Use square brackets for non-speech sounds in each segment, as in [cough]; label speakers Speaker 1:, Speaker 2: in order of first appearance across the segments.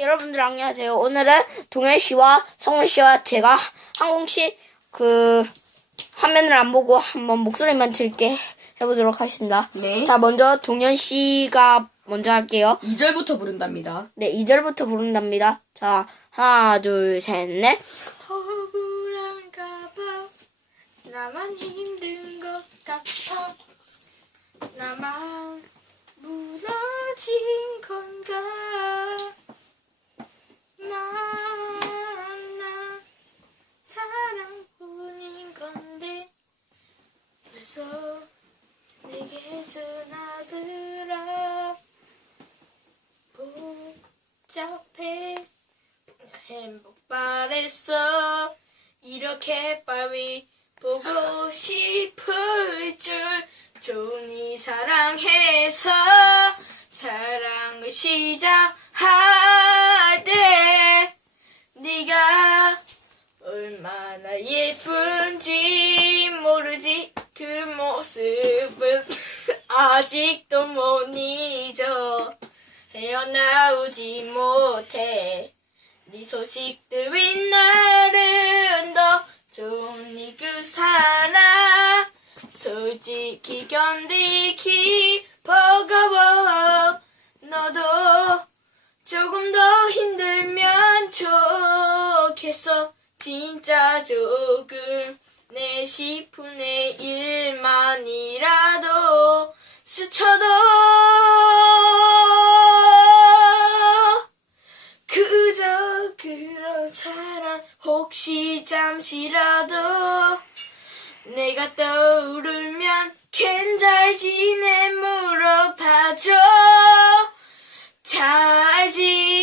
Speaker 1: 여러분들 안녕하세요. 오늘은 동현 씨와 성훈 씨와 제가 항공식 그 화면을 안 보고 한번 목소리만 들게 해보도록 하겠습니다.
Speaker 2: 네.
Speaker 1: 자, 먼저 동현 씨가 먼저 할게요.
Speaker 2: 2절부터 부른답니다.
Speaker 1: 네, 2절부터 부른답니다. 자, 하나, 둘, 셋, 넷.
Speaker 2: 억울한가 봐. 나만 힘든 것 같아. 나만 무너진 건가. 만나 사랑뿐인 건데 벌써 내게 전화들어 복잡해. 행복 바랬어. 이렇게 빨리 보고 싶을 줄 좋니 사랑해서 사랑을 시작할 때 네가 얼마나 예쁜지 모르지 그 모습은 아직도 못 잊어 헤어나오지 못해. 네 소식들이 나를 더 좋니 그 사람 솔직히 견디기 버거워. 너도 조금 더 힘들면 좋겠어. 진짜 조금 내 10분의 1만이라도 스쳐도 그저 그런 사랑 혹시 잠시라도 내가 떠오르면 걘잘 지내 물어봐줘. 잘 지내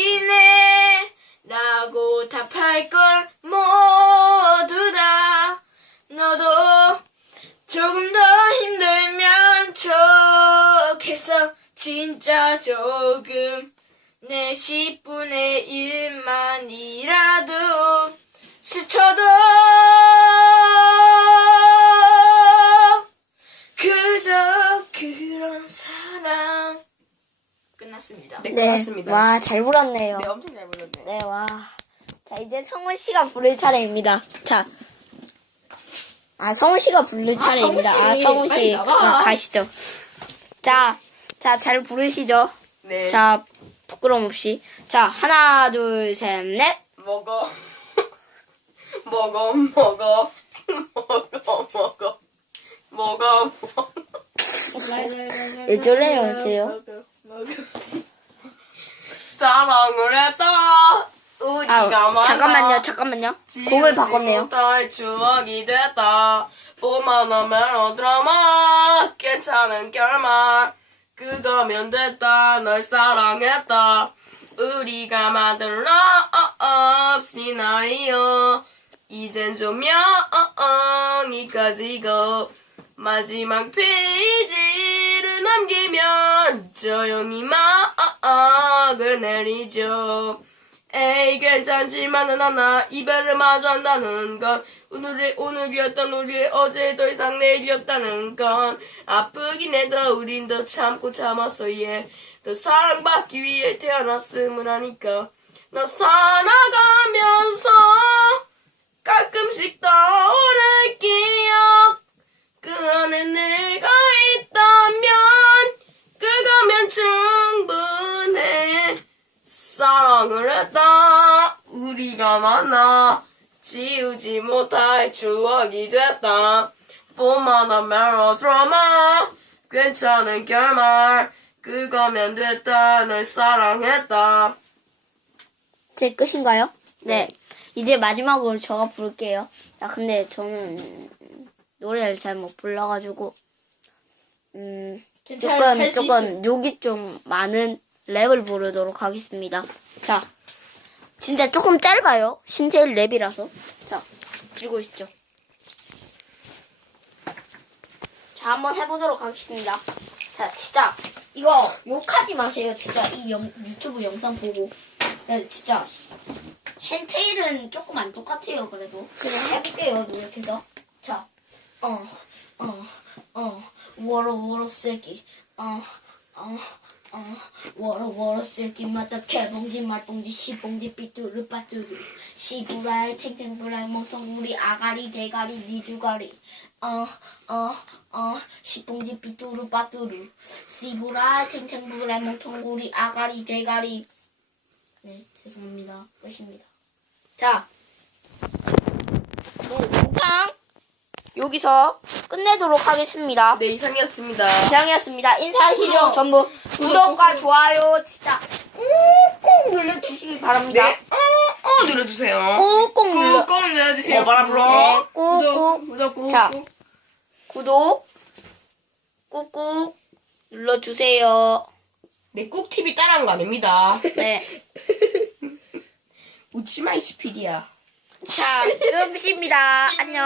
Speaker 2: 진짜 조금 내 10분의 1만이라도 스쳐도 그저 그런 사랑 끝났습니다. 네,
Speaker 1: 와, 잘 불었네요.
Speaker 2: 네, 엄청 잘 불렀네.
Speaker 1: 네, 와. 자, 이제 성훈 씨가 부를 차례입니다. 자. 아, 성훈 씨가 부를 차례입니다.
Speaker 2: 성훈
Speaker 1: 아,
Speaker 2: 씨.
Speaker 1: 성훈
Speaker 2: 빨리
Speaker 1: 씨. 아, 가시죠. 자, 자, 잘 부르시죠?
Speaker 2: 네.
Speaker 1: 자, 부끄럼 없이. 자, 하나, 둘, 셋, 넷.
Speaker 2: 먹어. [laughs] 먹어, 먹어. 먹어, 먹어. 먹어, 먹어.
Speaker 1: 왜 저래요, 쟤요?
Speaker 2: 사랑을 했어. 우리가
Speaker 1: 아,
Speaker 2: 만나.
Speaker 1: 잠깐만요, 잠깐만요. 곡을 바꿨네요.
Speaker 2: 못할 추억이 됐다. 봄하나 멜로드라마. 괜찮은 결말. 그거 면 됐다. 널 사랑했다. 우리가 만들어 시나리오. 이젠 조명이 꺼지고 마지막 페이지를 남기면 조용히 막을 내리죠. 에이 괜찮지만은 않아 이별을 마주 한다는 건. 오늘의 오늘이었던 우리의 어제 더 이상 내일이었다는 건. 아프긴 해도 우린 더 참고 참았어 yeah. 더 사랑받기 위해 태어났음을 하니까. 너 살아가면서 가끔씩 떠오를 우리가 만나 지우지 못할 추억이 됐다 봄마다 멜로드라마 괜찮은 결말 그거면 됐다 널 사랑했다
Speaker 1: 제 끝인가요? 네. 이제 마지막으로 제가 부를게요. 자, 근데 저는 노래를 잘 못 불러가지고, 음, 조금, 조금 욕이 좀 많은 랩을 부르도록 하겠습니다. 자, 진짜 조금 짧아요. 신테일 랩이라서. 자, 들고 있죠. 자, 한번 해보도록 하겠습니다. 자, 진짜, 이거 욕하지 마세요. 진짜 이 영, 유튜브 영상 보고. 네, 진짜. 신테일은 조금 안 똑같아요, 그래도. 그냥 해볼게요, 노력해서. 자, 어, 어, 어, 워러, 워러, 세기. 어, 어, 어, 워러 워러 쓸기마다 개봉지 말봉지 시봉지 삐뚤르 빠뚤르. 시부라이 탱탱부라이 멍텅구리 아가리 대가리 니주가리. 어 어 어 시봉지 삐뚤르 빠뚤르. 시부라이 탱탱부라이 멍텅구리 아가리 대가리. 네 죄송합니다. 끝입니다. 자 영상 여기서 끝내도록 하겠습니다
Speaker 3: 네, 이상이었습니다.
Speaker 1: 이상이었습니다. 인사하시죠.
Speaker 3: 구독.
Speaker 1: 전부 구독과
Speaker 3: 구독.
Speaker 1: 좋아요 진짜 꾹꾹 눌러주시기 바랍니다.
Speaker 3: 네, 어, 어, 눌러주세요.
Speaker 1: 꾹꾹 눌러.
Speaker 3: 꾹꾹 눌러주세요. 어, 바라 불어.
Speaker 1: 네, 꾹꾹.
Speaker 3: 구독, 구독,
Speaker 1: 자.
Speaker 3: 꾹꾹.
Speaker 1: 구독 꾹꾹 눌러주세요.
Speaker 3: 네, 꾹TV 따라한 거 아닙니다.
Speaker 1: 네. [laughs]
Speaker 3: 우치마이 시피디야.
Speaker 1: 자, 끝입니다. 안녕.